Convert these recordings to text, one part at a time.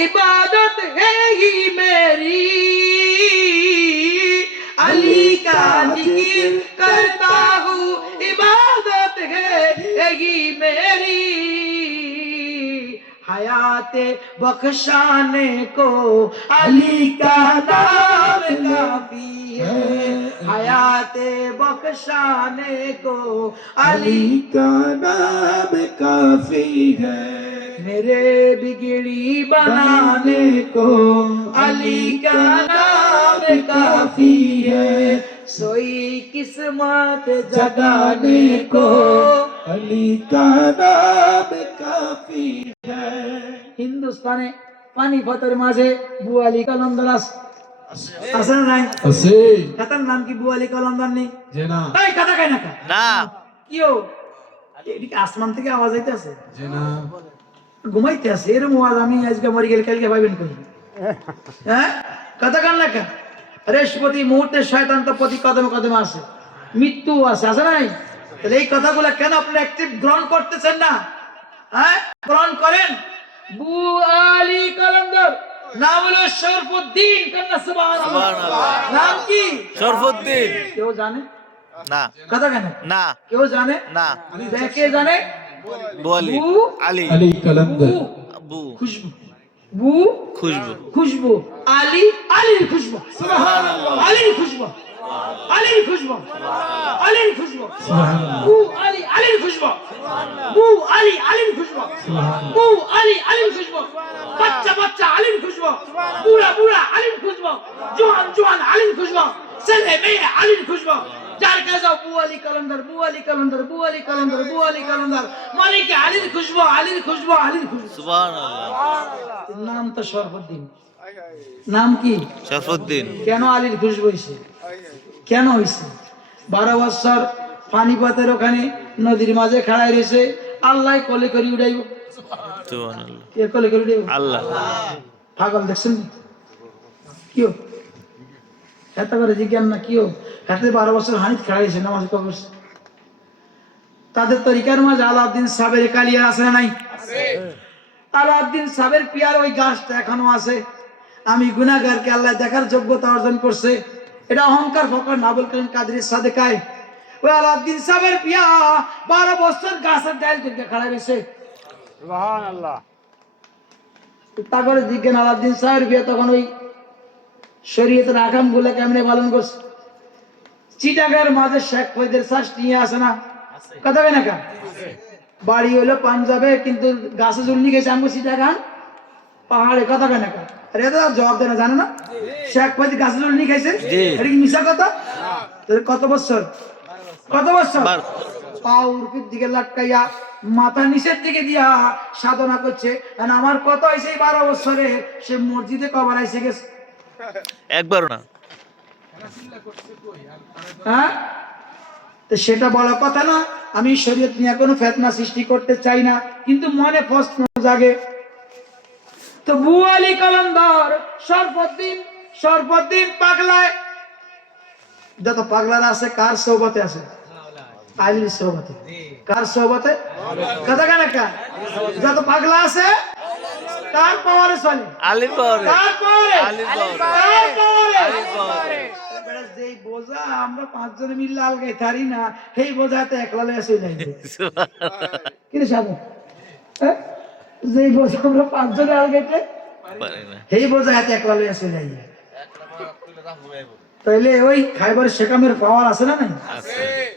इबादत है ही मेरी, अली का जिक्र करता हूँ, इबादत है ही मेरी, हयाते बख्शाने को अली का नाम काफी है, हयाते बख्शाने को अली का नाम काफी है, मेरे बिगड़ी बनाने को अली का नाम काफी है, सोई किस्मत जगाने को अली का नाम काफी है। হিন্দুস্তানে পানিপথের মাঝে বুয়ালি কলন্দর আছে না নাই? আছে। কথার নাম কি বুয়ালি কলন্দর নেই? যে না। এই কথা কয় না কা? না। কিও? এদিকে আসমান থেকে আওয়াজ আইতাছে। যে না। ঘুমাইতে আছে এরকম আওয়াজ আমি আজকে মরে গেলে কালকে পাইবেন কই? হ্যাঁ? কথা কন না কা? রেশপতি মুহূর্তে শয়তান তো প্রতি কদমে কদমে আছে, মৃত্যু আছে, আছে নাই? তাহলে এই কথাগুলো কেন আপনি অ্যাক্টিভ গ্রহণ করতেছেন না? হ্যাঁ, গ্রহণ করেন। বুয়ালি কলন্দর নাম হলো শরফুদ্দিন, কন্যা সুবহানাল্লাহ। নাম কি? শরফুদ্দিন। কেউ জানে? না। কথা কেন? না। কেউ জানে? না। কে জানে? বুয়ালি আলী। আলী কলন্দর। বু খুশবু, বু খুশবু। খুশবু, আলী, আলীর খুশবু, সুবহানাল্লাহ, আলীর খুশবু, আলীর খুশবু, আলীর খুশবু, বু আলী, আলীর খুশবু, বু আলী, আলীর খুশবু, বু আলী, আলীর খুশবু, বাচ্চা বাচ্চা আলীর খুশবু, বুড়া বুড়া আলীর খুশবু, জওয়ান জওয়ান আলীর খুশবু, ছেলে মেয়ে আলীর খুশবু, যার কাছে বুয়ালি কলন্দর, বুয়ালি কলন্দর, বুয়ালি কলন্দর, বুয়ালি কলন্দর, মানে কি আলীর খুশবু, আলীর খুশবু, আলীর খুশবু। সুবহানাল্লাহ। নাম তো শরফুদ্দিন, নাম কি? শরফুদ্দিন। কেন আলীর খুশবু হয়েছে? কেন হয়েছে? 12 বছর পানিপথের ওখানে নদীর মাঝে খাড়াই রয়েছে, আল্লাহ কোলে করে উড়াইব। সুবহানাল্লাহ। কে কোলে করে উড়াইব? আল্লাহ। পাগল দেখছেন কিও? এত করে জিজ্ঞান না কিও? হাতে 12 বছর হানিফ খাড়াই রয়েছে, নামাজ পড়ছে। তাদের তরিকার মাঝে আলাউদ্দিন সাবের কালিয়া আছে না নাই? আলাউদ্দিন সাবের পিয়ার ওই গাছটা এখনো আছে। আমি গুনাহগারকে আল্লাহ দেখার যোগ্যতা অর্জন করছে, এটা অহংকার ফকর না বলতেন কাদের সাদেকায়। ওই আলাউদ্দিন সাবের পিয়া 12 বছর গাছের ডাল থেকে খাড়া রয়েছে। সুবহানাল্লাহ। তারপরে জিজ্ঞেন আলাউদ্দিন সাহেবের পিয়া তখন ওই শরীয়তের আকাম গুলা কেমনে পালন করছে। চিটাগের মাঝে শেখ ফরিদের চাষ নিয়ে আসে না? কথা বলে না কা? বাড়ি হলো পাঞ্জাবে, কিন্তু গাছে ঝুলনি গেছে আমগো চিটাগান পাহাড়ে। কথা কয় না কা? আরে এটা জবাব দেয় না, জানে না? শেখ ফরিদ গাছে ঝুলনি খাইছে, এটা কি মিছা কথা? কত বছর, কত বছর পাউর দিকে লটকাইয়া মাথা নিচের দিকে দিয়া সাধনা করছে। আর আমার কত হয়েছে 12 বছরে সে মসজিদে কবার আইসে গেছে? একবারও না। হ্যাঁ, তো সেটা বড় কথা না। আমি শরীয়ত নিয়ে কোনো ফিতনা সৃষ্টি করতে চাই না, কিন্তু মনে প্রশ্ন জাগে। তো বুয়ালি কলন্দর শরফুদ্দিন, শরফুদ্দিন পাগলায়, যত পাগলারা আছে কার সোহবতে আছে? আলীর সোহবতে। কার সোহবতে? কথা কেন কা? যত পাগলা আছে কার পাওয়ারে চলে? আলীর পাওয়ারে। কার পাওয়ারে? আলীর পাওয়ারে। কার পাওয়ারে? আলীর পাওয়ারে। যেই বোঝা আমরা 5 জনে মিললে আলগাই থারি না, সেই বোঝাতে একলালে আসে যাই। কিন্তু সাধু, যেই বোঝা আমরা 5 জনে আলগাইতে পারি না, সেই বোঝা হাতে একলালে আসে যাই। তাইলে ওই খাইবার শেখামের পাওয়ার আছে না নাই?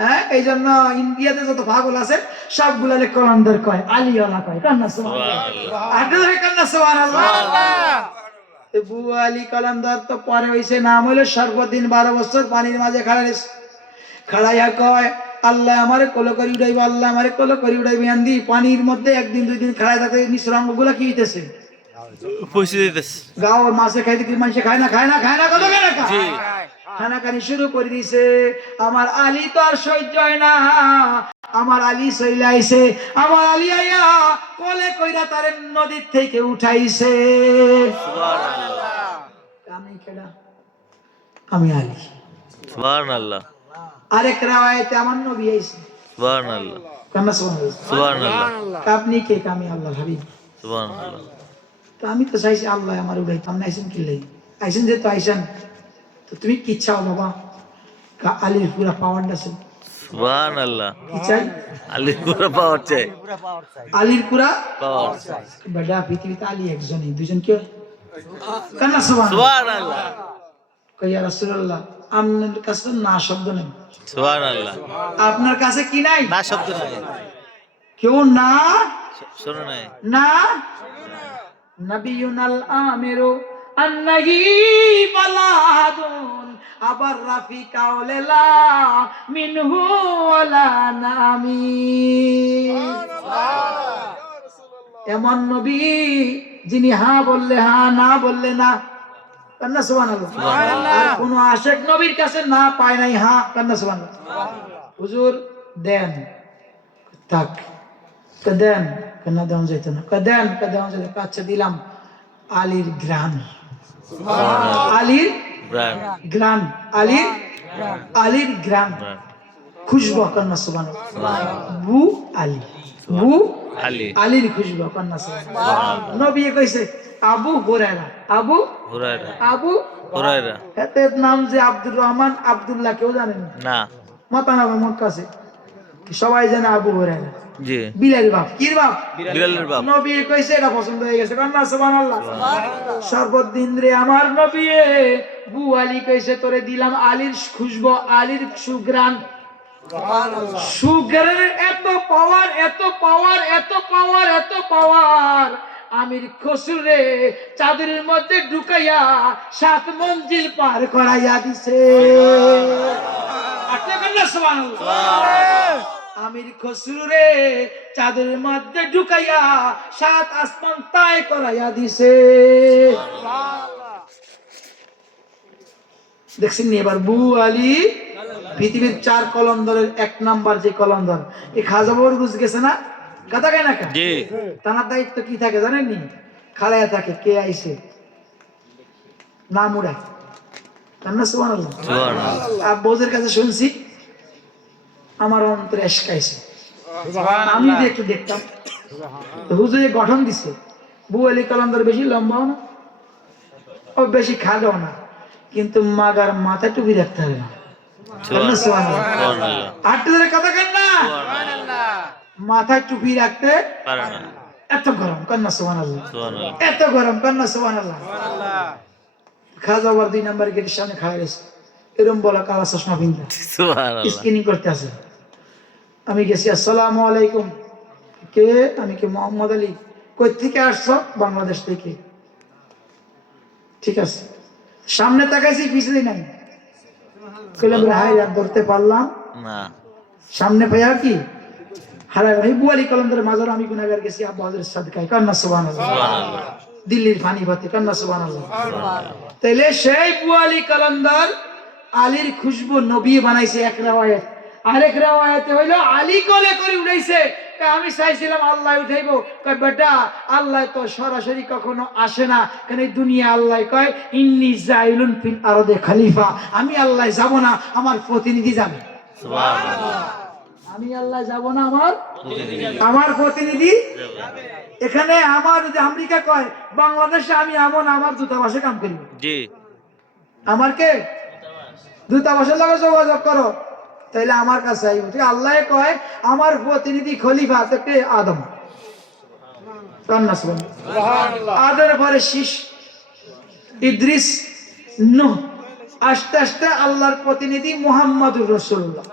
হ্যাঁ, এই জন্য ইন্ডিয়াতে যত পাগল আছে সবগুলালে কলন্দর কয়, আলীওয়ালা কয়। কান্না সুবহানাল্লাহ, আগে কান্না সুবহানাল্লাহ। বুয়ালি কলন্দর তো পরে হইছে, নাম হইলো শরফুদ্দিন। 12 বছর পানির মাঝে খাড়াইয়া কয়, আল্লাহ আমারে কোলো করি উড়াইব, আল্লাহ আমারে কোলো করি উড়াইব। আন্দি পানির মধ্যে একদিন 2 দিন খাড়াই থাকতে মিশ্রাঙ্গ গুলা কি হইতেছে? পয়সা দিতেছে। গাও মাছে খাইতে কি মানুষ খায় না? খায় না, খায় না, কত খায় না? জি। খানাখানি শুরু করে দিছে। আমার আলী তো আর সহ্য হয় না, আমার আলী চইলা আইছে। আমার আলী আইয়া কোলে কইরা তারে নদীর থেকে উঠাইছে। সুবহানাল্লাহ। আমি কেডা? আমি আলী। সুবহানাল্লাহ। আরেক রাওয়ায়াতে আমার নবী আইছে। সুবহানাল্লাহ। কান্না সুবহানাল্লাহ। সুবহানাল্লাহ। আপনি কে? আমি আল্লাহর হাবিব। সুবহানাল্লাহ। তো আমি তো চাইছি আল্লাহ আমার উড়াইতাম না, আইসেন কি লাই আইসেন যেহেতু আইসেন, তো তুমি কি চাও বাবা? আলীর পুরা পাওয়ার আছে, সুবহানাল্লাহ। কি চাই? আলীর পুরা পাওয়ার চাই। আলীর পুরা পাওয়ার। বেটা, পৃথিবীতে আলী একজনই, দুজন কেউ কান্না সুবহান সুবহানাল্লাহ। কইয়া রাসূলুল্লাহ, আপনার কাছে তো না শব্দ নেই, সুবহানাল্লাহ। আপনার কাছে কি নাই? না শব্দ নাই। কেউ না শোনো নাই। না নবিয়ুনাল আমিরু আন্নাহি বালাদুন আবার রাফিকা ওয়ালা মিনহু ওয়ালা নামি। এমন নবী যিনি হা বললে হা, না বললে না। কান্না সুবহানাল্লাহ। আর কোন আশিক নবীর কাছে না পায় নাই হা। কান্না সুবহানাল্লাহ। হুজুর দেন, থাক দেন, কেন দেওয়া যাইত না? দেন, দেওয়া যাইত। আচ্ছা দিলাম। আলীর গ্রান, আলীর গ্রান, আলীর গ্রান, খুশবু। কান্না সুবহানাল্লাহ। বু আলী, বু আলীর খুশবু। কান্না সুবহানাল্লাহ। নবী কইছে আবু হুরায়রা, আবু হুরায়রা, আবু হুরায়রা। এর নাম যে আব্দুর রহমান আব্দুল্লাহ কেউ জানেন না? মাতানাবে মক্কা আছে, সবাই জানে আবু হুরায়রা। জি, বিলালের বাপ। কির বাপ? বিলালের বাপ। নবী কইছে এটা পছন্দ হয়ে গেছে। কান্না সুবহানাল্লাহ। সর্বদিন রে আমার নবী বু আলী কইছে তোরে দিলাম আলীর খুশবু, আলীর সুগ্রান। সুবহানাল্লাহ। সুগ্রানের এত পাওয়ার, এত পাওয়ার, এত পাওয়ার, এত পাওয়ার, আমির খসরুরে চাদরের মধ্যে ঢুকাইয়া 7 মঞ্জিল পার করাইয়া দিছে। আপনি কান্না সুবহানাল্লাহ। আমির খসরুরে চাদরের মধ্যে ঢুকাইয়া 7 আসমান তায় করাইয়া দিছে। দেখছেন নি? এবার বু আলী পৃথিবীর 4 কলন্দরের 1 নাম্বার যে কলন্দর, এই খাজা বাবুর বুঝ গেছে না? কথা কয় না? জি। তার দায়িত্ব কি থাকে জানেন নি? খালায়া থাকে কে আইছে, নাম উড়ায়। কান্না সুবহানাল্লাহ। সুবহানাল্লাহ। আর বউদের কাছে শুনছি আমার অন্তরে এসকাইছে, আমি যদি একটু দেখতাম। হুজুরে গঠন দিছে, বু আলী কলন্দর বেশি লম্বাও না, ও বেশি খাগাও না, কিন্তু মাগার মাথায় টুপি রাখতে হবে না। কথা কেন না? মাথায় টুপি রাখতে পারে না, এত গরম। কান্না সুবহানাল্লাহ। এত গরম। কান্না সুবহানাল্লাহ। খাজা আবার 2 নাম্বার গেটের সামনে খাড়া গেছে, এরকম বলা কালা চশমা পিনতে স্ক্রিনিং করতে আছে। আমি গেছি, আসসালামু আলাইকুম। কে? আমি কে? মোহাম্মদ আলী। কই থেকে আসছো? বাংলাদেশ থেকে। ঠিক আছে। সামনে তাকাইছি, পিছনে নাই। কইলাম হাই আর ধরতে পারলাম না, সামনে পাইয়া কি হারাই ভাই। বু আলী কলন্দরের মাজার আমি গুনাহগার গেছি আব্বা হযরত সাদকায়। কান্না সুবহানাল্লাহ। সুবহানাল্লাহ। দিল্লির পানিপথে। কান্না সুবহানাল্লাহ। তাইলে সেই বু আলী কলন্দর আলীর খুশবু নবী বানাইছে এক riwayat, আরেক riwayate হইলো আলী কোলে করে উঠাইছে। আমি চাইছিলাম আল্লাহ উঠাইবো, কয় বেটা আল্লাহ তো সরাসরি কখনো আসে না, কারণ এই দুনিয়া আল্লাহ কয় ইন্নী জাইলুন ফিল আরদে খলিফা, আমি আল্লাহ যাব না, আমার প্রতিনিধি যাবে। সুবহানাল্লাহ। আমি আল্লাহ যাব না, আমার প্রতিনিধি যাবে। এখানে আমার যদি আমেরিকা কয় বাংলাদেশে আমি এমন আমার দূতাবাসে কাম করি। জি। আমার কে? দূতাবাসের লগে যোগাযোগ করো, তাইলে আমার কাছে আইব। ঠিক আল্লাহ কয় আমার প্রতিনিধি খলিফা থেকে আদম। কান্না সুবহানাল্লাহ। আদমের পরে শীষ, ইদ্রিস, নূহ, আস্তে আস্তে আল্লাহর প্রতিনিধি মুহাম্মদুর রাসূলুল্লাহ।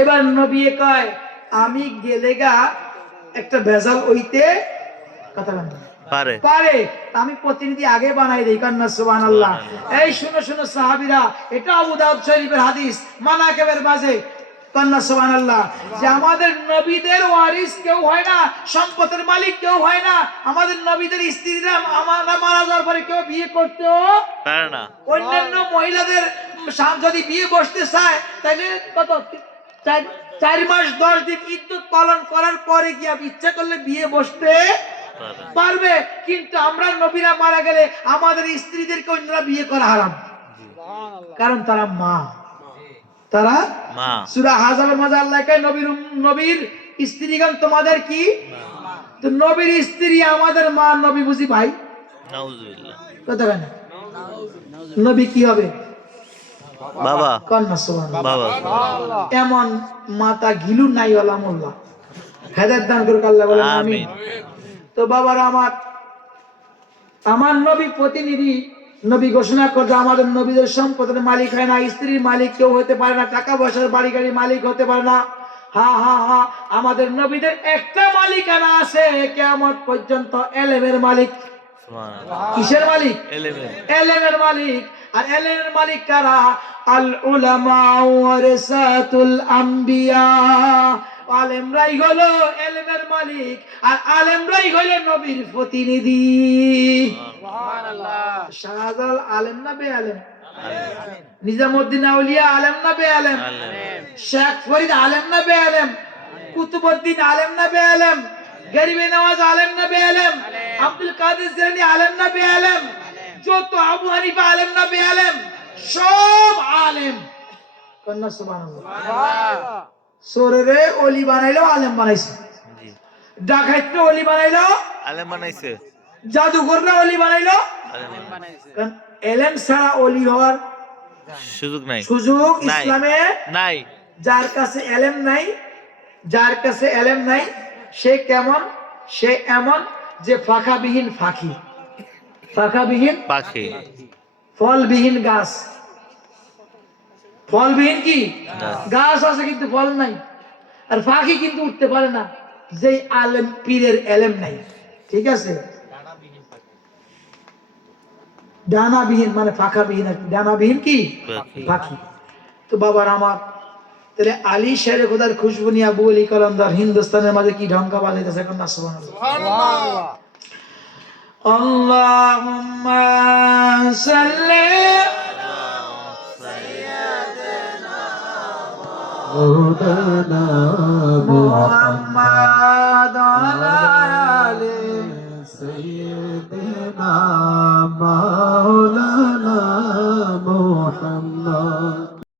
এবার নবী কয় আমি গেলেগা একটা ভেজাল হইতে কথা পারে, আমি প্রতিনিধি আগে বানাই দেই। কান্না সুবহানাল্লাহ। এই শুনো শুনো সাহাবীরা, এটা আবু দাউদ শরীফের হাদিস, মানাকিবের মাঝে। কান্না সুবহানাল্লাহ। যে আমাদের নবীদের ওয়ারিস কেউ হয় না, সম্পদের মালিক কেউ হয় না। আমাদের নবীদের স্ত্রীরা আমরা মারা যাওয়ার পরে কেউ বিয়ে করতেও পারে না। অন্যান্য মহিলাদের যদি বিয়ে বসতে চায় তাহলে কত 4 মাস 10 দিন ইদ্যত পালন করার পরে কি ইচ্ছা করলে বিয়ে বসতে পারবে। কিন্তু আমরা নবীরা মারা গেলে আমাদের স্ত্রীদেরকে অন্যরা বিয়ে করা হারাম, কারণ তারা মা, তারা মা। সূরা আহজাবের মাঝে আল্লাহ কয় নবীর স্ত্রীগণ তোমাদের কি তো নবীর স্ত্রী আমাদের মা, নবী বুঝি ভাই? নাউজুবিল্লাহ। কথা কেন? নবী কি হবে? বাবা, কন্যা সুবহানাল্লাহ। বাবা। এমন মাতা ঘিলু নাই ওয়ালা মোল্লা, হেদায়েত দান করুক আল্লাহ, বলেন আমিন। আমিন। তো বাবারা আমার নবী প্রতিনিধি, নবী ঘোষণা করছে আমাদের নবীদের সম্পদের মালিক হয় না, স্ত্রীর মালিক কেউ হতে পারে না, টাকা পয়সার বাড়ি গাড়ি মালিক হতে পারে না। হা হা হা, আমাদের নবীদের একটা মালিকানা আছে কিয়ামত পর্যন্ত, এলেমের মালিক। সুবহানাল্লাহ। কিসের মালিক? এলেমের। এলেমের মালিক। আর এলেমের মালিক কারা? আল উলামা ওয়ারাসাতুল আম্বিয়া। আলেমরাই হলো এলেমের মালিক, আর আলেমরাই হলো নবীর প্রতিনিধি। সুবহানাল্লাহ। শাহজালাল আলেম না বে আলেম? নিজামউদ্দিন আউলিয়া আলেম না বে আলেম? শেখ ফরিদ আলেম না বে আলেম? কুতুবউদ্দিন আলেম না বে আলেম? গরিবে নওয়াজ আলেম না বে আলেম? আব্দুল কাদের জিলানী আলেম না বে আলেম? যত আবু হানিফা আলেম না বে আলেম? সব আলেম। কন্যা সুবহানাল্লাহ। সোরেরে ওলি বানাইলো, আলেম বানাইছে। জি। ডাকাইতরে ওলি বানাইলো, আলেম বানাইছে। জাদুঘররা ওলি বানাইলো। আলেম বানাইছে। কারণ এলেম ছাড়া ওলি হওয়ার সুযোগ নাই। সুযোগ নাই। ইসলামে নাই। যার কাছে এলেম নাই, যার কাছে এলেম নাই, সে কেমন? সে এমন যে ফাঁকাবিহীন ফাঁকি, ফাঁকাবিহীন পাখি। ফলবিহীন গাছ। ফলবিহীন কি গাছ। গাছ আছে কিন্তু ফল নাই, আর ফাঁকি কিন্তু উঠতে পারে না, যেই আলেম পীরের এলেম নাই। ঠিক আছে, ডানাবিহীন মানে ফাঁকাবিহীন, আর কি ডানাবিহীন কি পাখি। পাখি। তো বাবার আমার, তাহলে আলী শেরে খোদার খুশবু নিয়ে আবু আলী কলন্দার হিন্দুস্তানের মাঝে কি ঢঙ্কা বাজাইতেছে এখন না? সুবহানাল্লাহ। আল্লাহুম্মা সাল্লি مولانا মুহাম্মাদ ওয়া আলা আলি سيدنا